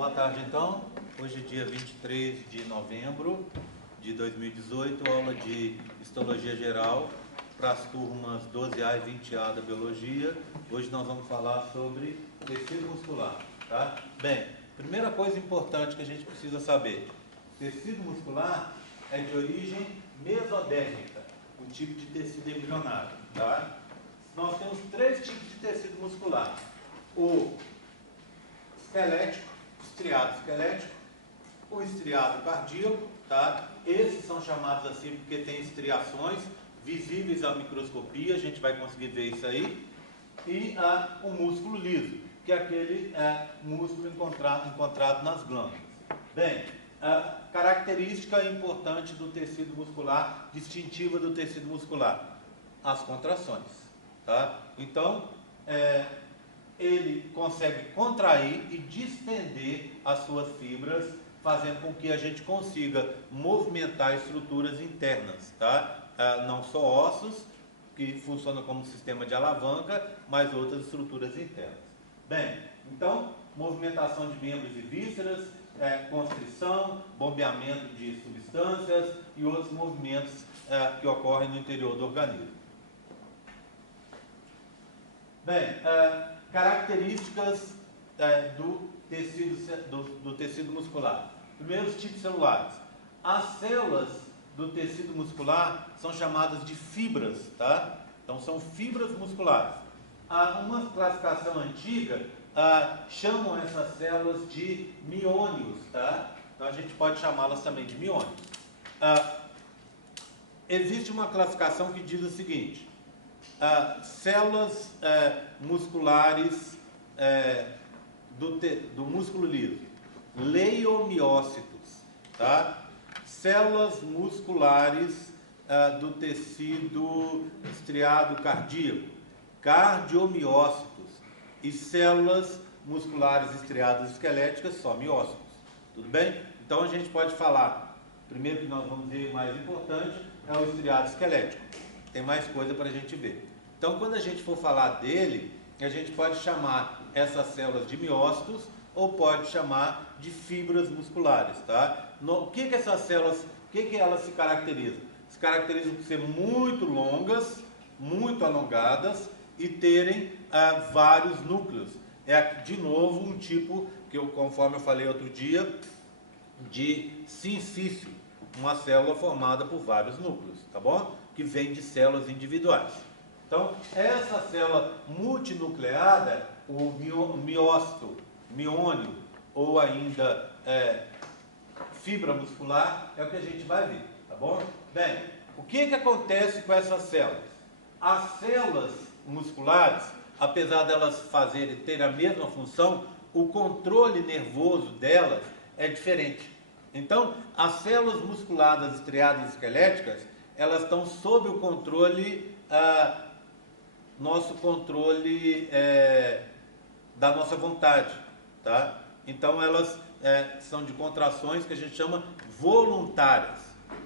Boa tarde, então. Hoje é dia 23 de novembro de 2018, aula de Histologia Geral para as turmas 12A e 20A da Biologia. Hoje nós vamos falar sobre tecido muscular, tá? Bem, primeira coisa importante que a gente precisa saber: tecido muscular é de origem mesodérmica, um tipo de tecido embrionário, tá? Nós temos três tipos de tecido muscular: o esquelético, estriado esquelético, o estriado cardíaco, tá? Esses são chamados assim porque tem estriações visíveis à microscopia, a gente vai conseguir ver isso aí. E o músculo liso, que é aquele músculo encontrado nas glândulas. Bem, a característica importante do tecido muscular, distintiva do tecido muscular: as contrações, tá? Então, ele consegue contrair e distender as suas fibras, fazendo com que a gente consiga movimentar estruturas internas, tá? Não só ossos, que funcionam como sistema de alavanca, mas outras estruturas internas. Bem, então, movimentação de membros e vísceras, constrição, bombeamento de substâncias e outros movimentos que ocorrem no interior do organismo. Bem, características do tecido muscular. Primeiro, os tipos celulares. As células do tecido muscular são chamadas de fibras, tá? Então, são fibras musculares. Uma classificação antiga chamam essas células de miônios, tá? Então, a gente pode chamá-las também de miônios. Existe uma classificação que diz o seguinte: células musculares do músculo liso, leiomiócitos, tá? Células musculares do tecido estriado cardíaco, cardiomiócitos, e células musculares estriadas esqueléticas, só miócitos. Tudo bem? Então a gente pode falar, primeiro que nós vamos ver, o mais importante é o estriado esquelético. Tem mais coisa para a gente ver. Então, quando a gente for falar dele, a gente pode chamar essas células de miócitos ou pode chamar de fibras musculares, tá? O que essas células, elas se caracterizam? Se caracterizam por ser muito longas, muito alongadas e terem vários núcleos. É, de novo, um tipo que conforme eu falei outro dia, de sincício, uma célula formada por vários núcleos, tá bom? Que vem de células individuais. Então, essa célula multinucleada, o miócito, miônio ou ainda fibra muscular, é o que a gente vai ver, tá bom? Bem, o que acontece com essas células? As células musculares, apesar delas ter a mesma função, o controle nervoso delas é diferente. Então, as células musculadas estriadas esqueléticas, elas estão sob o controle, da nossa vontade, tá? Então, elas são de contrações que a gente chama voluntárias.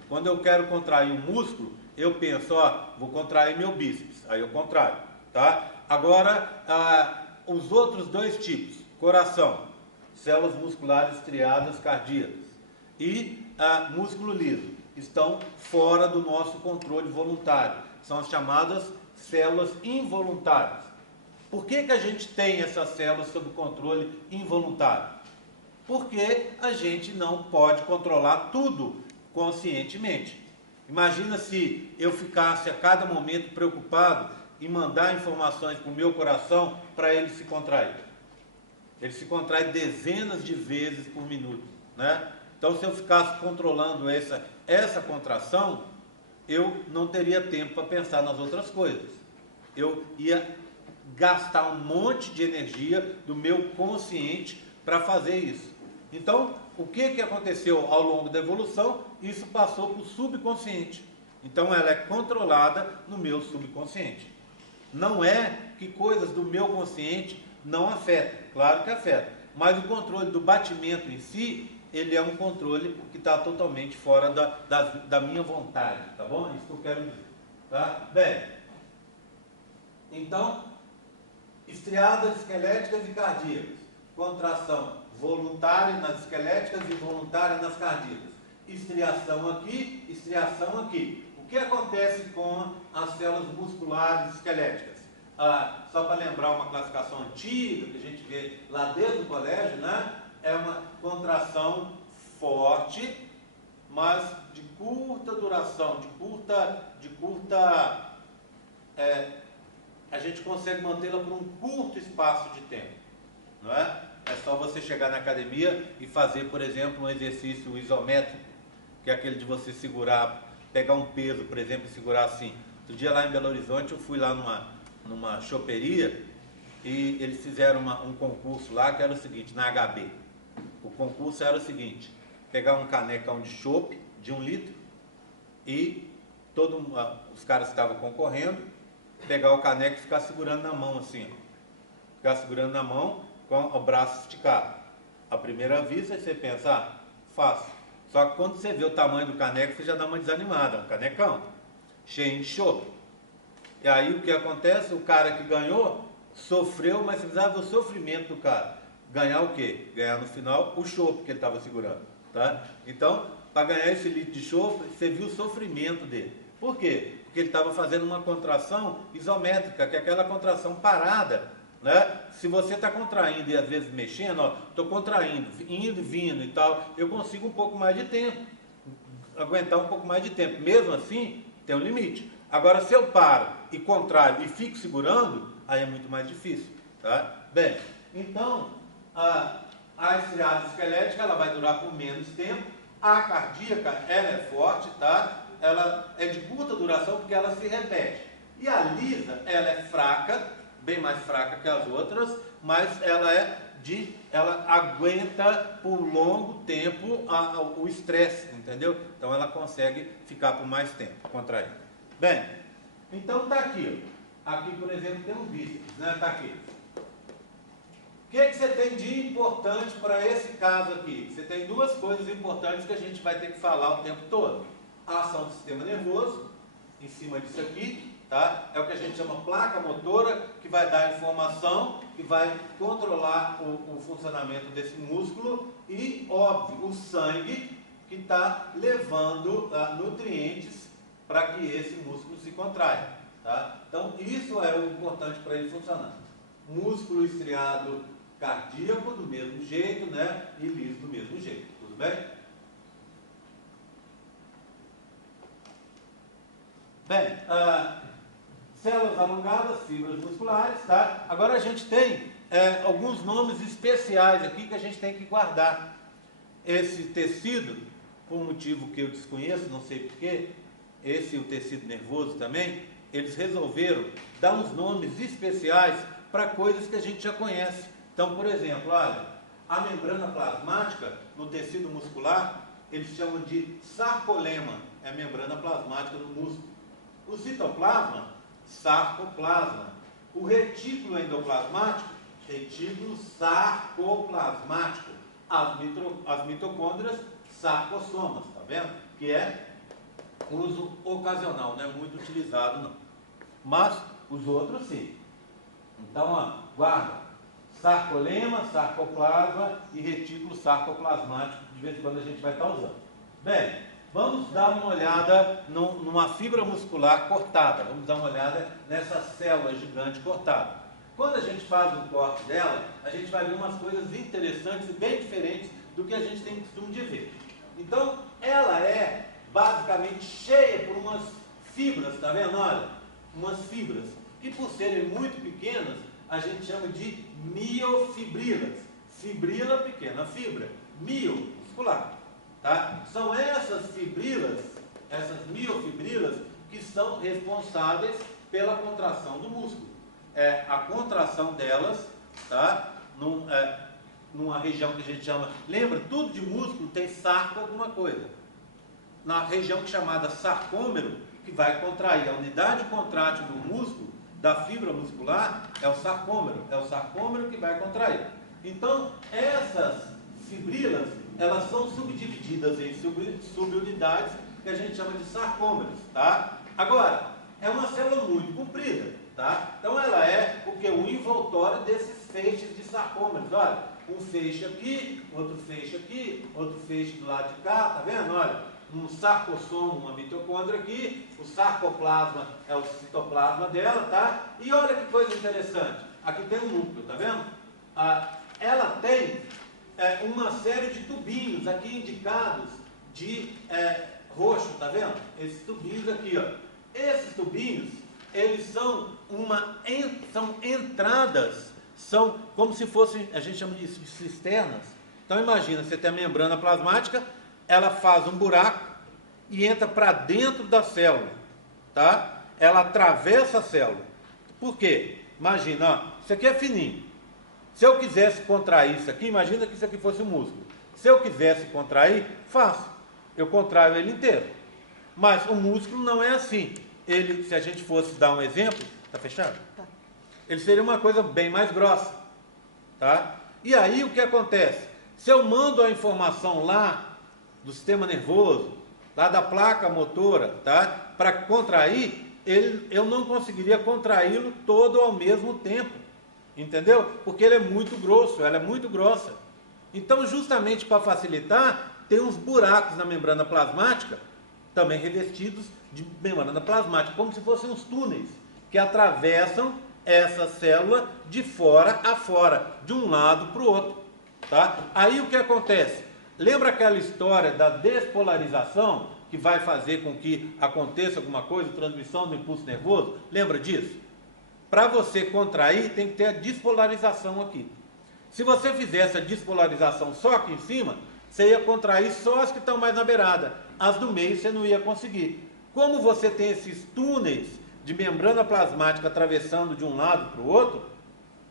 Quando eu quero contrair um músculo, eu penso, vou contrair meu bíceps, aí eu contraio, tá? Agora, os outros dois tipos, coração, células musculares estriadas cardíacas e músculo liso, estão fora do nosso controle voluntário. São as chamadas células involuntárias. Por que a gente tem essas células sob controle involuntário? Porque a gente não pode controlar tudo conscientemente. Imagina se eu ficasse a cada momento preocupado em mandar informações para o meu coração para ele se contrair. Ele se contrai dezenas de vezes por minuto, né? Então, se eu ficasse controlando essa contração, eu não teria tempo para pensar nas outras coisas. Eu ia gastar um monte de energia do meu consciente para fazer isso. Então, o que aconteceu ao longo da evolução? Isso passou para o subconsciente. Então, ela é controlada no meu subconsciente. Não é que coisas do meu consciente não afetam, claro que afetam, mas o controle do batimento em si, ele é um controle que está totalmente fora da minha vontade, tá bom? É isso que eu quero dizer, tá? Bem, então, estriadas esqueléticas e cardíacas. contração voluntária nas esqueléticas e voluntária nas cardíacas. Estriação aqui, estriação aqui. O que acontece com as células musculares esqueléticas? Só para lembrar uma classificação antiga, que a gente vê lá desde o colégio, né? É uma contração forte, mas de curta duração, a gente consegue mantê-la por um curto espaço de tempo, não é? É só você chegar na academia e fazer, por exemplo, um exercício isométrico, que é aquele de você segurar, pegar um peso, por exemplo, e segurar assim. Outro dia lá em Belo Horizonte eu fui lá numa choperia e eles fizeram um concurso lá que era o seguinte, na HB. O concurso era o seguinte, pegar um canecão de chope de 1 litro e os caras que estavam concorrendo, pegar o caneco e ficar segurando na mão assim, ó. Ficar segurando na mão com o braço esticado. À primeira vista você pensa, fácil. Só que quando você vê o tamanho do caneco, você já dá uma desanimada, um canecão cheio de chope. E aí o que acontece? O cara que ganhou sofreu, mas você precisava do sofrimento do cara. Ganhar o quê? Ganhar no final o chope que ele estava segurando, tá? Então, para ganhar esse litro de chope, você viu o sofrimento dele. Por quê? Porque ele estava fazendo uma contração isométrica, que é aquela contração parada, né? Se você está contraindo e às vezes mexendo, estou contraindo, indo, vindo e tal, eu consigo um pouco mais de tempo, aguentar um pouco mais de tempo. Mesmo assim, tem um limite. Agora, se eu paro e contraio e fico segurando, aí é muito mais difícil, tá? Bem, então, a estriada esquelética, ela vai durar por menos tempo. A cardíaca, ela é forte, tá? Ela é de curta duração porque ela se repete. E a lisa, ela é fraca, bem mais fraca que as outras, mas ela aguenta por longo tempo o estresse, entendeu? Então ela consegue ficar por mais tempo contraindo. Bem, então tá aqui, ó. Aqui, por exemplo, tem um bíceps, né? Tá aqui. O que você tem de importante para esse caso aqui? Você tem duas coisas importantes que a gente vai ter que falar o tempo todo. A ação do sistema nervoso, em cima disso aqui, tá? É o que a gente chama placa motora, que vai dar informação, que vai controlar o funcionamento desse músculo e, óbvio, o sangue, que está levando nutrientes para que esse músculo se contraia, tá? Então, isso é o importante para ele funcionar. Músculo estriado cardíaco do mesmo jeito, né? E liso do mesmo jeito, tudo bem? Bem, células alongadas, fibras musculares, tá? Agora a gente tem alguns nomes especiais aqui que a gente tem que guardar. Esse tecido, por um motivo que eu desconheço, não sei porquê, esse e o tecido nervoso também, eles resolveram dar uns nomes especiais para coisas que a gente já conhece. Então, por exemplo, olha, a membrana plasmática no tecido muscular, eles chamam de sarcolema, é a membrana plasmática do músculo. O citoplasma, sarcoplasma. O retículo endoplasmático, retículo sarcoplasmático. As mitocôndrias, sarcossomas, tá vendo? Que é uso ocasional, não é muito utilizado não. Mas os outros sim. Então, ó, guarda. Sarcolema, sarcoplasma e retículo sarcoplasmático, de vez em quando a gente vai estar usando. Bem, vamos dar uma olhada numa fibra muscular cortada. Vamos dar uma olhada nessa célula gigante cortada. Quando a gente faz o corte dela, a gente vai ver umas coisas interessantes e bem diferentes do que a gente tem costume de ver. Então, ela é basicamente cheia por umas fibras, tá vendo? Olha, umas fibras, que por serem muito pequenas, a gente chama de miofibrilas. Fibrila, pequena fibra. Mio, muscular. Tá? São essas fibrilas, essas miofibrilas, que são responsáveis pela contração do músculo. A contração delas, tá? Numa região que a gente chama... Lembra, tudo de músculo tem sarco alguma coisa. Na região chamada sarcômero, que vai contrair a unidade contrátil do músculo, da fibra muscular, é o sarcômero que vai contrair. Então, essas fibrilas, elas são subdivididas em subunidades, que a gente chama de sarcômeros, tá? Agora, é uma célula muito comprida, tá? Então, ela é o envoltório desses feixes de sarcômeros. Olha, um feixe aqui, outro feixe do lado de cá, tá vendo? Olha, um sarcossomo, uma mitocôndria aqui, o sarcoplasma é o citoplasma dela, tá? E olha que coisa interessante, aqui tem um núcleo, tá vendo? Ela tem uma série de tubinhos aqui indicados de roxo, tá vendo? Esses tubinhos aqui, ó. Esses tubinhos, eles são são entradas, são como se fossem, a gente chama de cisternas. Então imagina, você tem a membrana plasmática, ela faz um buraco e entra para dentro da célula, tá? Ela atravessa a célula. Por quê? Imagina, ó, isso aqui é fininho. Se eu quisesse contrair isso aqui, imagina que isso aqui fosse um músculo. Se eu quisesse contrair, faço. Eu contraio ele inteiro. Mas o músculo não é assim. Ele, se a gente fosse dar um exemplo, tá fechado? Tá. Ele seria uma coisa bem mais grossa, tá? E aí o que acontece? Se eu mando a informação lá do sistema nervoso, lá da placa motora, tá? Para contrair, eu não conseguiria contraí-lo todo ao mesmo tempo, entendeu? Porque ele é muito grosso, ela é muito grossa. Então, justamente para facilitar, tem uns buracos na membrana plasmática, também revestidos de membrana plasmática, como se fossem uns túneis, que atravessam essa célula de fora a fora, de um lado para o outro, tá? Aí o que acontece? Lembra aquela história da despolarização, que vai fazer com que aconteça alguma coisa, transmissão do impulso nervoso? Lembra disso? Para você contrair, tem que ter a despolarização aqui. Se você fizesse a despolarização só aqui em cima, você ia contrair só as que estão mais na beirada. As do meio você não ia conseguir. Como você tem esses túneis de membrana plasmática atravessando de um lado para o outro,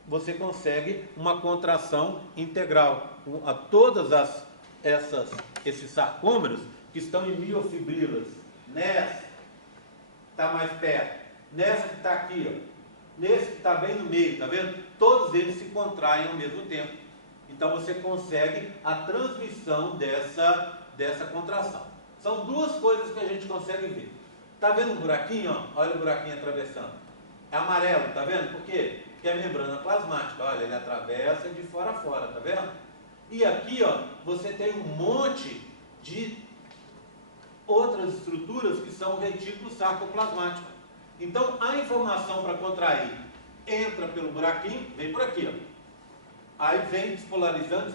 você consegue uma contração integral. A todas esses sarcômeros que estão em miofibrilas, nessa que está mais perto, nessa que está aqui, ó, nesse que está bem no meio, tá vendo? Todos eles se contraem ao mesmo tempo. Então você consegue a transmissão dessa contração. São duas coisas que a gente consegue ver. Tá vendo um buraquinho? Ó? Olha o buraquinho atravessando. É amarelo, tá vendo? Por quê? Porque é a membrana plasmática. Olha, ele atravessa de fora a fora, tá vendo? E aqui, ó, você tem um monte de outras estruturas que são o retículo sarcoplasmático. Então, a informação para contrair entra pelo buraquinho, vem por aqui, ó. Aí vem despolarizando,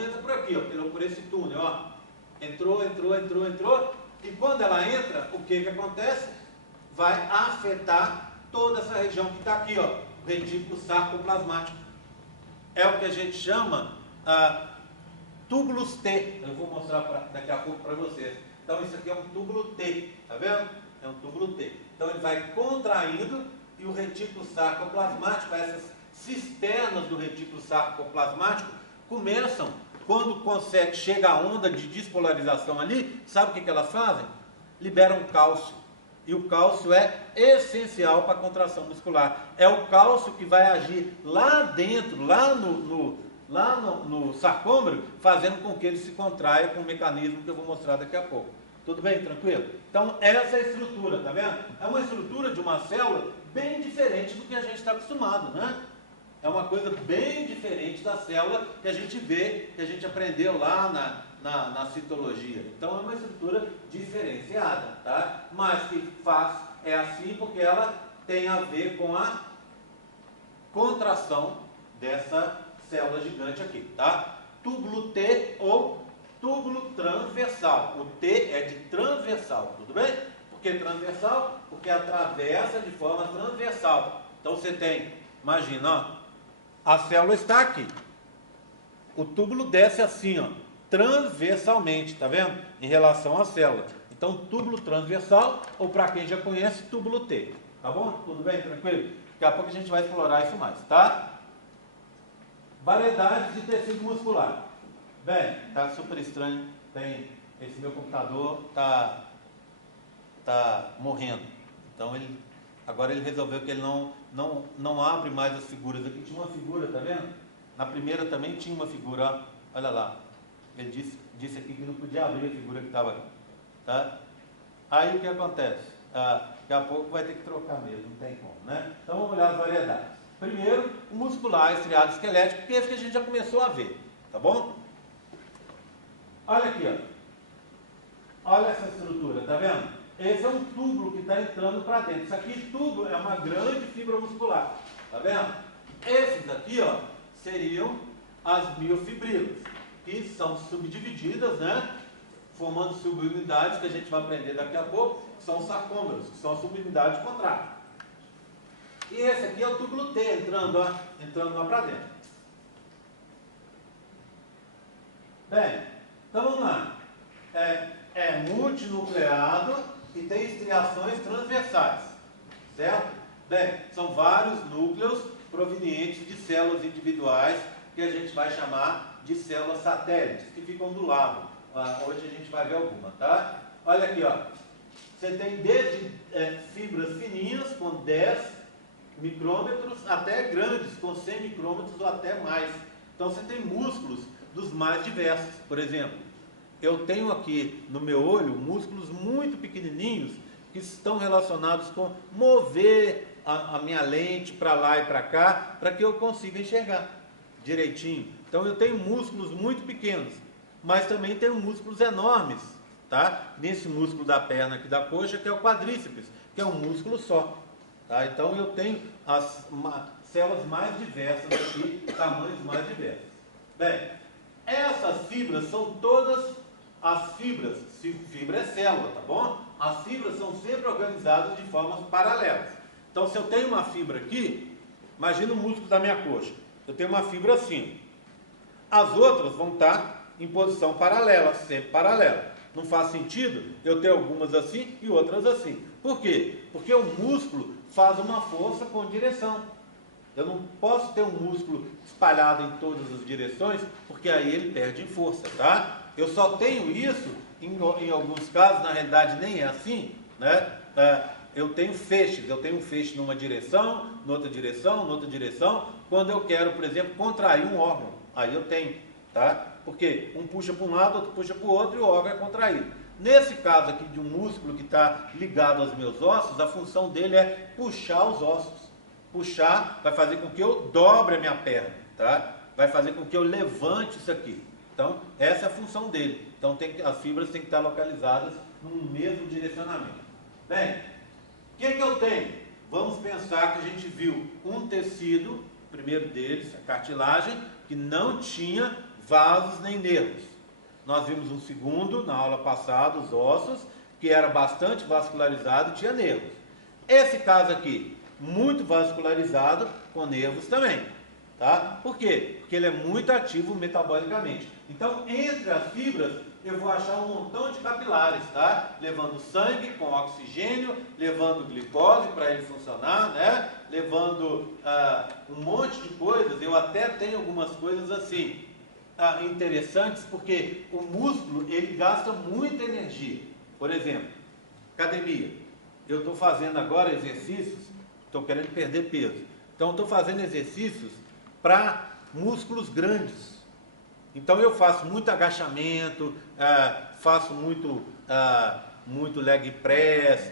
entra por aqui, ó, por esse túnel, ó. Entrou. E quando ela entra, o que acontece? Vai afetar toda essa região que está aqui, ó, o retículo sarcoplasmático. É o que a gente chama túbulos T. Eu vou mostrar daqui a pouco para vocês. Então isso aqui é um túbulo T, tá vendo? É um túbulo T. Então ele vai contraindo e o retículo sarcoplasmático, essas cisternas do retículo sarcoplasmático começam, quando chega a onda de despolarização ali, sabe o que elas fazem? Liberam cálcio. E o cálcio é essencial para a contração muscular. É o cálcio que vai agir lá dentro, lá no sarcômero, fazendo com que ele se contraia com um mecanismo que eu vou mostrar daqui a pouco. Tudo bem? Tranquilo? Então, essa é a estrutura, tá vendo? É uma estrutura de uma célula bem diferente do que a gente está acostumado, né? É uma coisa bem diferente da célula que a gente vê, que a gente aprendeu lá na citologia. Então, é uma estrutura diferenciada, tá? Mas que é assim porque ela tem a ver com a contração dessa célula gigante aqui, tá? Túbulo T ou túbulo transversal. O T é de transversal, tudo bem? Por que transversal? Porque atravessa de forma transversal. Então você tem, imagina, ó, a célula está aqui. O túbulo desce assim, ó, transversalmente, tá vendo? Em relação à célula. Então, túbulo transversal, ou para quem já conhece, túbulo T. Tá bom? Tudo bem? Tranquilo? Daqui a pouco a gente vai explorar isso mais, tá? Variedades de tecido muscular. Bem, tá super estranho. Esse meu computador tá morrendo. Então agora ele resolveu que ele não abre mais as figuras. Aqui tinha uma figura, tá vendo? Na primeira também tinha uma figura, ó. Olha lá. Ele disse aqui que não podia abrir a figura que estava aqui, tá? Aí o que acontece? Daqui a pouco vai ter que trocar mesmo, não tem como, né? Então vamos olhar as variedades. Primeiro, o muscular, estriado esquelético, que é esse que a gente já começou a ver, tá bom? Olha aqui, ó. Olha essa estrutura, tá vendo? Esse é um túbulo que está entrando para dentro. Isso aqui tudo é uma grande fibra muscular, tá vendo? Esses aqui, ó, seriam as miofibrilas, que são subdivididas, né? Formando subunidades que a gente vai aprender daqui a pouco, que são os sarcômeros, que são as subunidades contrárias. E esse aqui é o túbulo T, entrando lá para dentro. Bem, então vamos lá. É multinucleado e tem estriações transversais, certo? Bem, são vários núcleos provenientes de células individuais que a gente vai chamar de células satélites, que ficam do lado. Hoje a gente vai ver alguma, tá? Olha aqui, ó. Você tem desde fibras fininhas com 10 micrômetros até grandes, com 100 micrômetros ou até mais. Então você tem músculos dos mais diversos. Por exemplo, eu tenho aqui no meu olho músculos muito pequenininhos que estão relacionados com mover a minha lente para lá e para cá, para que eu consiga enxergar direitinho. Então eu tenho músculos muito pequenos, mas também tenho músculos enormes, tá? Nesse músculo da perna aqui da coxa, que é o quadríceps, que é um músculo só. Tá? Então eu tenho as células mais diversas aqui, tamanhos mais diversos. Bem, essas fibras são todas as fibras, fibra é célula, tá bom? As fibras são sempre organizadas de formas paralelas. Então se eu tenho uma fibra aqui, imagina o músculo da minha coxa, eu tenho uma fibra assim. As outras vão estar em posição paralela, sempre paralela. Não faz sentido eu ter algumas assim e outras assim. Por quê? Porque o músculo faz uma força com direção. Eu não posso ter um músculo espalhado em todas as direções, porque aí ele perde em força, tá? Eu só tenho isso, em alguns casos, na realidade nem é assim, né? Eu tenho feixes, eu tenho um feixe numa direção, noutra direção, quando eu quero, por exemplo, contrair um órgão, aí eu tenho, tá? Porque um puxa para um lado, outro puxa para o outro e o órgão é contraído. Nesse caso aqui de um músculo que está ligado aos meus ossos, a função dele é puxar os ossos. Puxar vai fazer com que eu dobre a minha perna, tá? Vai fazer com que eu levante isso aqui. Então, essa é a função dele. Então, as fibras têm que estar localizadas no mesmo direcionamento. Bem, o que eu tenho? Vamos pensar que a gente viu um tecido, o primeiro deles, a cartilagem, que não tinha vasos nem nervos. Nós vimos um segundo, na aula passada, os ossos, que era bastante vascularizado e tinha nervos. Esse caso aqui, muito vascularizado, com nervos também. Tá? Por quê? Porque ele é muito ativo metabolicamente. Então, entre as fibras, eu vou achar um montão de capilares, tá? Levando sangue com oxigênio, levando glicose para ele funcionar, né? Levando um monte de coisas. Eu até tenho algumas coisas assim interessantes, porque o músculo ele gasta muita energia. Por exemplo, academia. Eu estou fazendo agora exercícios, estou querendo perder peso. Então, estou fazendo exercícios para músculos grandes. Então eu faço muito agachamento, faço muito leg press,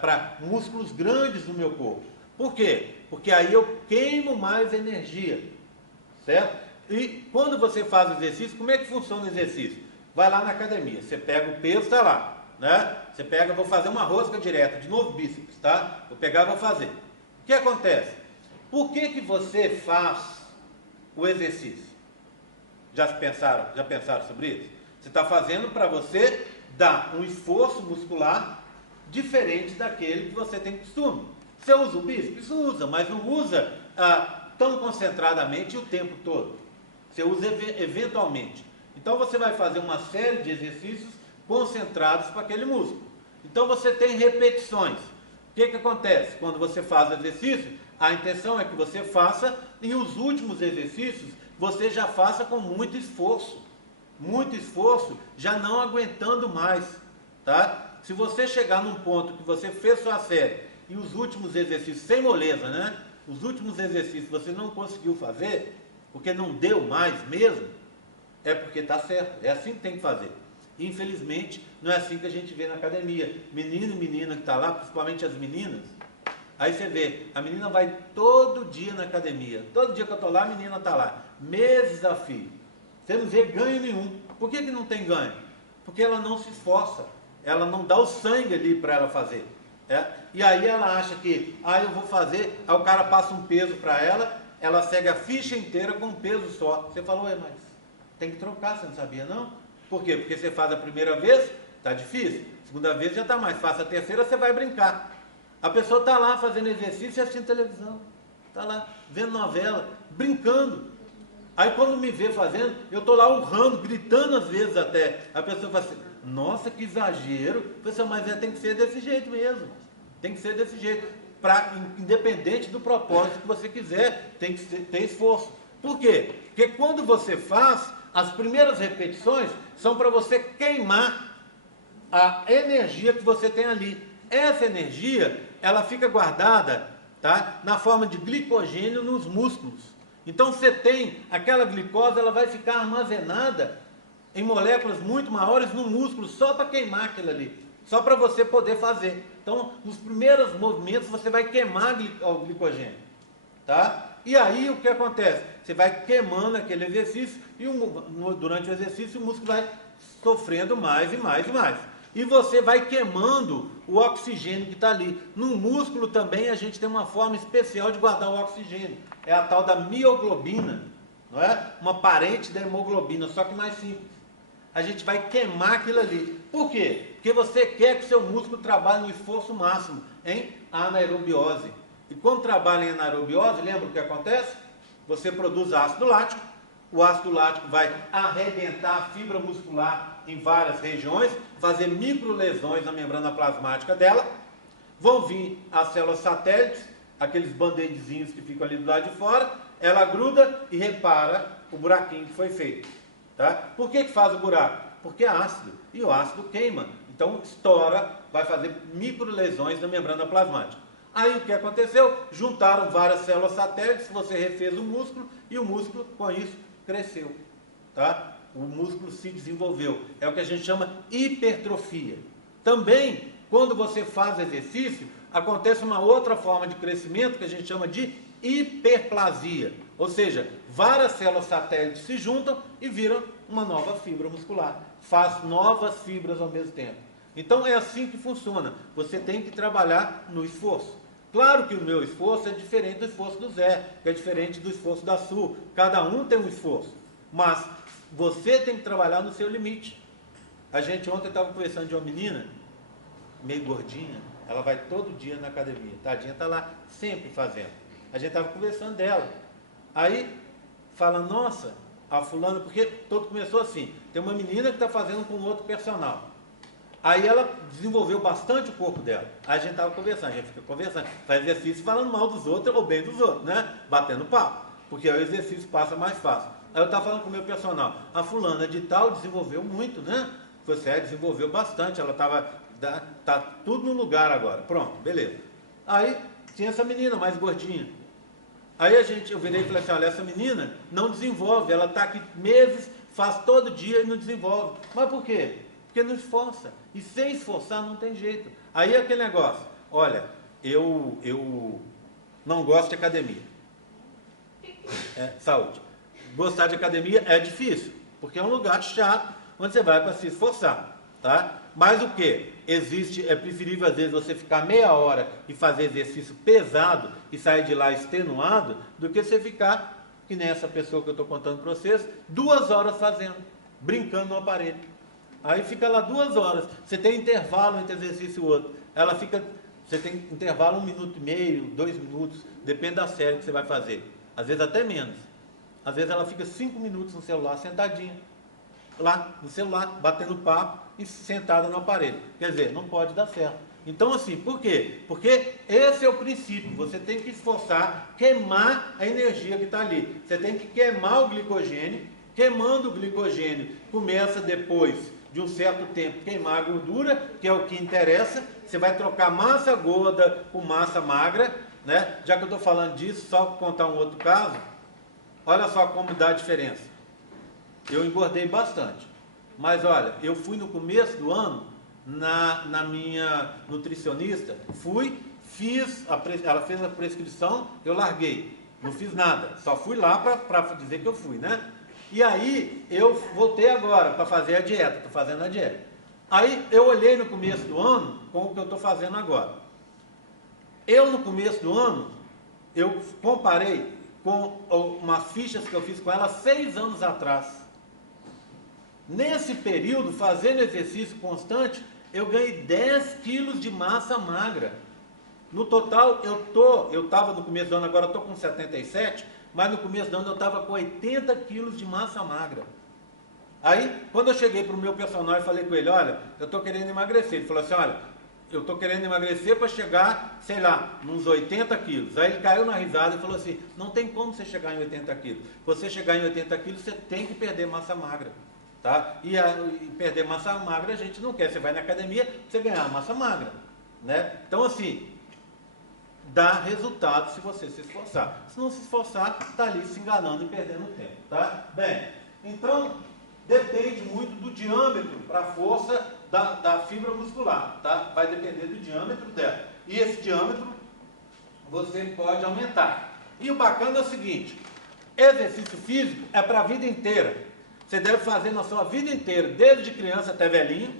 para músculos grandes no meu corpo. Por quê? Porque aí eu queimo mais energia, certo? E quando você faz o exercício, como é que funciona o exercício? Vai lá na academia, você pega o peso, está lá, né? Você pega, vou fazer uma rosca direta, de novo bíceps, tá? Vou pegar e vou fazer. O que acontece? Por que você faz o exercício? Já pensaram sobre isso? Você está fazendo para você dar um esforço muscular diferente daquele que você tem costume. Você usa o bíceps? Usa, mas não usa tão concentradamente o tempo todo. Você usa eventualmente. Então você vai fazer uma série de exercícios concentrados para aquele músculo. Então você tem repetições. O que acontece? Quando você faz exercício, a intenção é que você faça e os últimos exercícios você já faça com muito esforço, já não aguentando mais, tá? Se você chegar num ponto que você fez sua série e os últimos exercícios, sem moleza, né? Os últimos exercícios você não conseguiu fazer, porque não deu mais mesmo, é porque está certo, é assim que tem que fazer. Infelizmente, não é assim que a gente vê na academia. Menino e menina que está lá, principalmente as meninas, Aí você vê, a menina vai todo dia na academia. Todo dia que eu estou lá, a menina está lá. Meses a fio. Você não vê ganho nenhum. Por que não tem ganho? Porque ela não se esforça. Ela não dá o sangue ali para ela fazer. E aí ela acha que, eu vou fazer, aí o cara passa um peso para ela segue a ficha inteira com um peso só. Você falou, mas tem que trocar, você não sabia não? Por quê? Porque você faz a primeira vez, está difícil. Segunda vez já está mais fácil. A terceira você vai brincar. A pessoa está lá fazendo exercício e assistindo televisão. Está lá vendo novela, brincando. Aí quando me vê fazendo, eu estou lá urrando, gritando às vezes até. A pessoa fala assim, nossa, que exagero. Pessoal, mas tem que ser desse jeito mesmo. Tem que ser desse jeito. Independente do propósito que você quiser, tem que ter esforço. Por quê? Porque quando você faz, as primeiras repetições são para você queimar a energia que você tem ali. Essa energia, ela fica guardada, tá, na forma de glicogênio nos músculos. Então você tem aquela glicose, ela vai ficar armazenada em moléculas muito maiores no músculo, só para queimar aquilo ali, só para você poder fazer. Então, nos primeiros movimentos, você vai queimar o glicogênio, tá? E aí, o que acontece? Você vai queimando aquele exercício e durante o exercício o músculo vai sofrendo mais e mais e mais. E você vai queimando o oxigênio que está ali. No músculo também a gente tem uma forma especial de guardar o oxigênio. É a tal da mioglobina, não é? Uma parente da hemoglobina, só que mais simples. A gente vai queimar aquilo ali. Por quê? Porque você quer que o seu músculo trabalhe no esforço máximo, em anaerobiose. E quando trabalha em anaerobiose, lembra o que acontece? Você produz ácido lático. O ácido lático vai arrebentar a fibra muscular em várias regiões, fazer micro lesões na membrana plasmática dela. Vão vir as células satélites, aqueles band-aidzinhos que ficam ali do lado de fora. Ela gruda e repara o buraquinho que foi feito. Tá? Por que faz o buraco? Porque é ácido, e o ácido queima. Então estoura, vai fazer micro lesões na membrana plasmática. Aí o que aconteceu? Juntaram várias células satélites, você refez o músculo, e o músculo, com isso, cresceu. Tá? O músculo se desenvolveu. É o que a gente chama hipertrofia. Também, quando você faz exercício, acontece uma outra forma de crescimento que a gente chama de hiperplasia. Ou seja, várias células satélites se juntam e viram uma nova fibra muscular. Faz novas fibras ao mesmo tempo. Então é assim que funciona. Você tem que trabalhar no esforço. Claro que o meu esforço é diferente do esforço do Zé, que é diferente do esforço da Su. Cada um tem um esforço. Mas você tem que trabalhar no seu limite. A gente ontem estava conversando de uma menina, meio gordinha, ela vai todo dia na academia. Tadinha está lá sempre fazendo. A gente estava conversando dela. Aí fala, nossa, a fulana, porque todo começou assim, tem uma menina que está fazendo com outro personal. Aí ela desenvolveu bastante o corpo dela. Aí a gente estava conversando, a gente fica conversando, faz exercício falando mal dos outros ou bem dos outros, né? Batendo papo, porque aí o exercício passa mais fácil. Aí eu estava falando com o meu personal, a fulana de tal desenvolveu muito, né? Você desenvolveu bastante, ela estava, tá tudo no lugar agora. Pronto, beleza. Aí tinha essa menina mais gordinha. Aí eu virei e falei assim, olha, essa menina não desenvolve, ela está aqui meses, faz todo dia e não desenvolve. Mas por quê? Porque não esforça. E sem esforçar não tem jeito. Aí é aquele negócio, olha, eu não gosto de academia. Saúde. Gostar de academia é difícil, porque é um lugar chato, onde você vai para se esforçar. Tá? Mas o que? É preferível às vezes você ficar meia hora e fazer exercício pesado e sair de lá extenuado, do que você ficar, que nem essa pessoa que eu estou contando para vocês, 2 horas fazendo, brincando no aparelho. Aí fica lá 2 horas, você tem intervalo entre exercício e outro. Você tem intervalo 1 minuto e meio, 2 minutos, depende da série que você vai fazer. Às vezes até menos. Às vezes ela fica 5 minutos no celular, sentadinha. Lá no celular, batendo papo e sentada no aparelho. Quer dizer, não pode dar certo. Então assim, por quê? Porque esse é o princípio. Você tem que esforçar, queimar a energia que está ali. Você tem que queimar o glicogênio. Queimando o glicogênio, começa depois de um certo tempo queimar a gordura, que é o que interessa. Você vai trocar massa gorda por massa magra, né? Já que eu estou falando disso, só contar um outro caso. Olha só como dá a diferença. Eu engordei bastante. Mas olha, eu fui no começo do ano na minha nutricionista, ela fez a prescrição, eu larguei, não fiz nada, só fui lá para dizer que eu fui, né? E aí eu voltei agora para fazer a dieta, estou fazendo a dieta. Aí eu olhei no começo do ano com o que eu estou fazendo agora. Eu no começo do ano, eu comparei com umas fichas que eu fiz com ela 6 anos atrás. Nesse período, fazendo exercício constante, eu ganhei 10 quilos de massa magra. No total, eu estava no começo do ano, agora eu estou com 77, mas no começo do ano eu estava com 80 quilos de massa magra. Aí, quando eu cheguei para o meu personal e falei com ele, olha, eu estou querendo emagrecer. Ele falou assim, olha, eu estou querendo emagrecer para chegar, sei lá, uns 80 quilos. Aí ele caiu na risada e falou assim, não tem como você chegar em 80 quilos. Você chegar em 80 quilos, você tem que perder massa magra. Tá? E perder massa magra a gente não quer. Você vai na academia para você ganhar massa magra. Né? Então, assim, dá resultado se você se esforçar. Se não se esforçar, está ali se enganando e perdendo tempo. Tá? Bem, então, depende muito do diâmetro para a força da fibra muscular. Tá? Vai depender do diâmetro dela. E esse diâmetro você pode aumentar. E o bacana é o seguinte, exercício físico é para a vida inteira. Você deve fazer na sua vida inteira, desde criança até velhinho.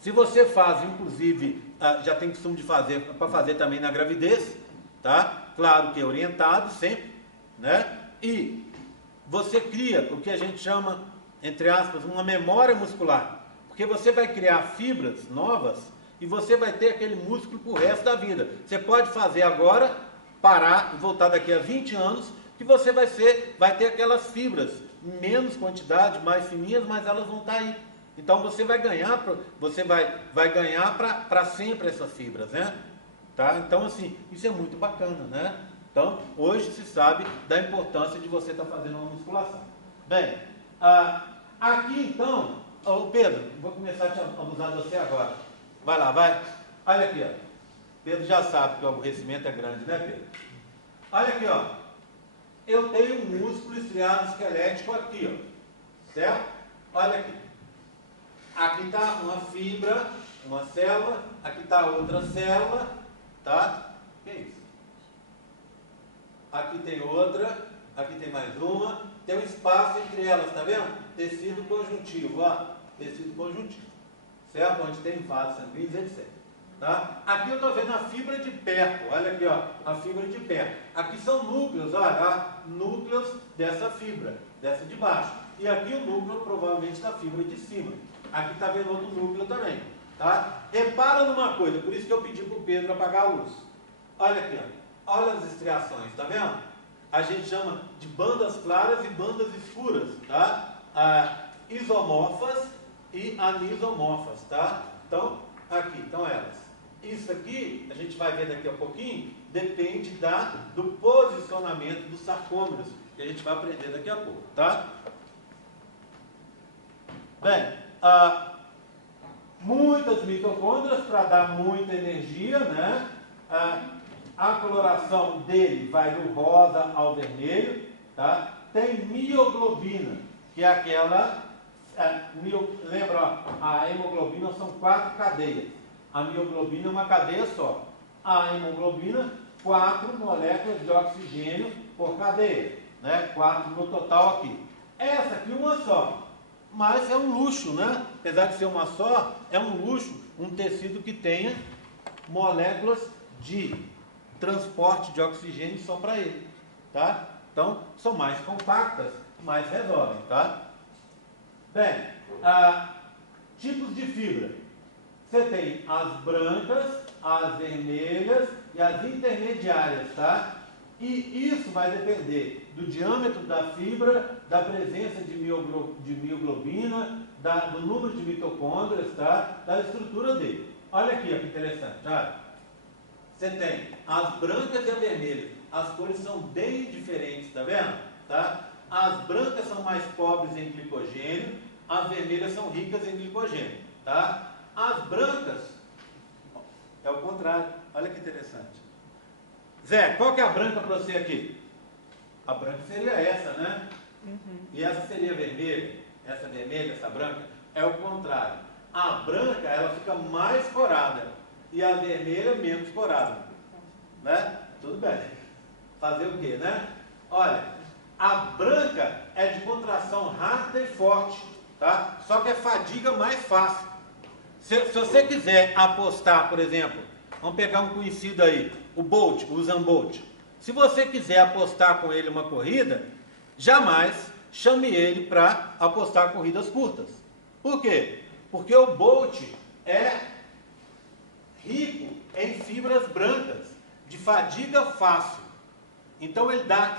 Se você faz, inclusive, já tem costume de fazer, para fazer também na gravidez, tá? Claro que é orientado sempre, né? E você cria o que a gente chama, entre aspas, uma memória muscular. Porque você vai criar fibras novas e você vai ter aquele músculo pro resto da vida. Você pode fazer agora, parar e voltar daqui a 20 anos, que você vai ter aquelas fibras, menos quantidade, mais fininhas, mas elas vão estar aí. Então você vai ganhar, vai ganhar para sempre essas fibras, né? Tá? Então assim, isso é muito bacana, né? Então hoje se sabe da importância de você estar fazendo uma musculação. Bem, aqui então, Pedro, vou começar a te abusar de você agora. Vai lá, vai. Olha aqui, ó. Pedro já sabe que o aborrecimento é grande, né, Pedro? Olha aqui, ó. Eu tenho um músculo estriado esquelético aqui, ó. Certo? Olha aqui. Aqui está uma fibra, uma célula. Aqui está outra célula. Tá? O que é isso? Aqui tem outra. Aqui tem mais uma. Tem um espaço entre elas, tá vendo? Tecido conjuntivo, ó. Tecido conjuntivo. Certo? Onde tem vasos sanguíneos, etc. Tá? Aqui eu estou vendo a fibra de perto, olha aqui, ó, a fibra de perto. Aqui são núcleos, olha, núcleos dessa fibra, dessa de baixo. E aqui o núcleo provavelmente da fibra de cima. Aqui está vendo outro núcleo também. Tá? Repara numa coisa, por isso que eu pedi para o Pedro apagar a luz. Olha aqui, ó, olha as estriações, tá vendo? A gente chama de bandas claras e bandas escuras, tá? Isomorfas e anisomorfas, tá? Então, aqui, então elas. Isso aqui, a gente vai ver daqui a pouquinho, depende do posicionamento dos sarcômeros, que a gente vai aprender daqui a pouco, tá? Bem, muitas mitocôndrias para dar muita energia, né? A coloração dele vai do rosa ao vermelho, tá? Tem mioglobina, que é aquela, lembra, ó, a hemoglobina são 4 cadeias. A mioglobina é uma cadeia só. A hemoglobina, 4 moléculas de oxigênio por cadeia, né? 4 no total aqui. Essa aqui uma só, mas é um luxo, né? Apesar de ser uma só, é um luxo, um tecido que tenha moléculas de transporte de oxigênio só para ele, tá? Então, são mais compactas, mais resolvem, tá? Bem, tipos de fibra. Você tem as brancas, as vermelhas e as intermediárias, tá? E isso vai depender do diâmetro da fibra, da presença de mioglobina, do número de mitocôndrias, tá? Da estrutura dele. Olha aqui, ó, que interessante, olha. Você tem as brancas e as vermelhas. As cores são bem diferentes, tá vendo? Tá? As brancas são mais pobres em glicogênio, as vermelhas são ricas em glicogênio, tá? As brancas é o contrário. Olha que interessante. Zé, qual que é a branca para você aqui? A branca seria essa, né? Uhum. E essa seria a vermelha. Essa vermelha, essa branca, é o contrário. A branca, ela fica mais corada. e a vermelha menos corada, né? Tudo bem. Fazer o quê, né? Olha, a branca é de contração rápida e forte, tá? Só que é fadiga mais fácil. Se você quiser apostar, por exemplo, vamos pegar um conhecido aí, o Bolt, o Usain Bolt. Se você quiser apostar com ele uma corrida, jamais chame ele para apostar corridas curtas. Por quê? Porque o Bolt é rico em fibras brancas, de fadiga fácil. Então ele dá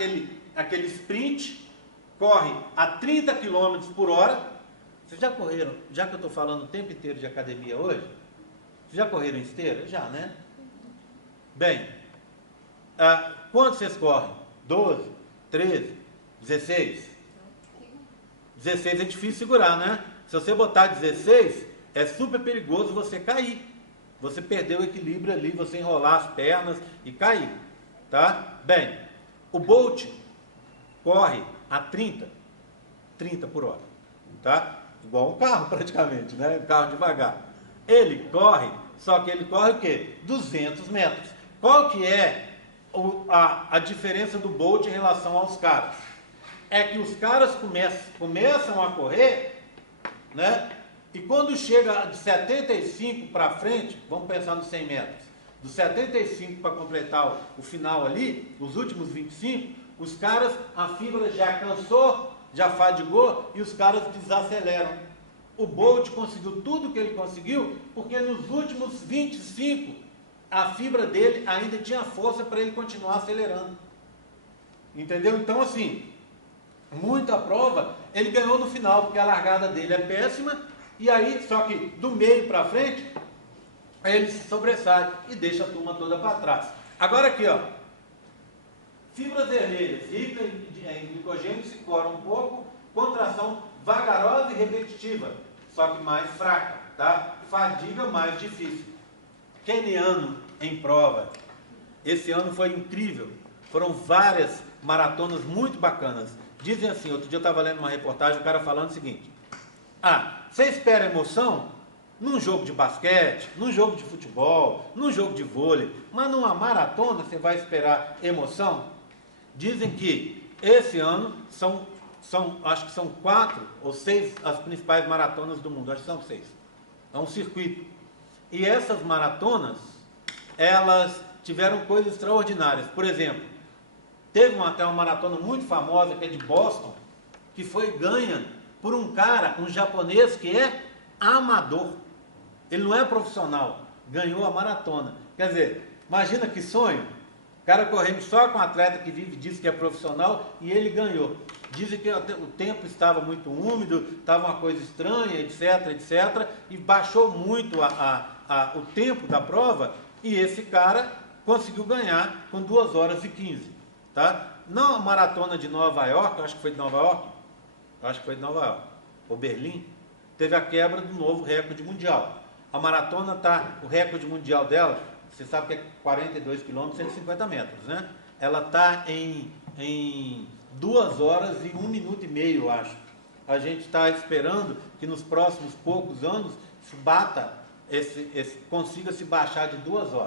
aquele sprint, corre a 30 km por hora. Vocês já correram, já que eu estou falando o tempo inteiro de academia hoje, vocês já correram em esteira? Já, né? Bem, quantos vocês correm? 12, 13, 16? 16 é difícil segurar, né? Se você botar 16, é super perigoso você cair. Você perder o equilíbrio ali, você enrolar as pernas e cair, tá? Bem, o Bolt corre a 30 por hora, tá? Igual um carro praticamente, né? Um carro devagar. Ele corre, só que ele corre o quê? 200 metros. Qual que é a diferença do Bolt em relação aos caras? É que os caras começam a correr, né? E quando chega de 75 para frente, vamos pensar nos 100 metros, dos 75 para completar o final ali, os últimos 25, os caras, a fibra já cansou, já fadigou e os caras desaceleram. O Bolt conseguiu tudo que ele conseguiu, porque nos últimos 25, a fibra dele ainda tinha força para ele continuar acelerando. Entendeu? Então, assim, muita prova, ele ganhou no final, porque a largada dele é péssima, e aí, só que do meio para frente, ele se sobressai e deixa a turma toda para trás. Agora aqui, ó, fibras vermelhas, ricas em glicogênio, se coram um pouco, contração vagarosa e repetitiva, só que mais fraca, tá? Fadiga mais difícil. Keniano em prova. Esse ano foi incrível. Foram várias maratonas muito bacanas. Dizem assim, outro dia eu estava lendo uma reportagem, o cara falando o seguinte: você espera emoção num jogo de basquete, num jogo de futebol, num jogo de vôlei, mas numa maratona você vai esperar emoção? Dizem que esse ano acho que são 4 ou 6 as principais maratonas do mundo, acho que são 6. É um circuito. E essas maratonas, elas tiveram coisas extraordinárias. Por exemplo, teve até uma maratona muito famosa, que é de Boston, que foi ganha por um cara, um japonês que é amador. Ele não é profissional, ganhou a maratona. Quer dizer, imagina que sonho. O cara correndo só com um atleta que vive disso, que é profissional, e ele ganhou. Dizem que o tempo estava muito úmido, estava uma coisa estranha, etc, etc, e baixou muito o tempo da prova, e esse cara conseguiu ganhar com 2 horas e 15, tá? Não a maratona de Nova York, eu acho que foi de Nova York, ou Berlim, teve a quebra do novo recorde mundial. A maratona o recorde mundial dela, você sabe que é 42 km, 150 metros, né? Ela está em 2 horas e 1 minuto e meio, eu acho. A gente está esperando que nos próximos poucos anos consiga se baixar de 2 horas.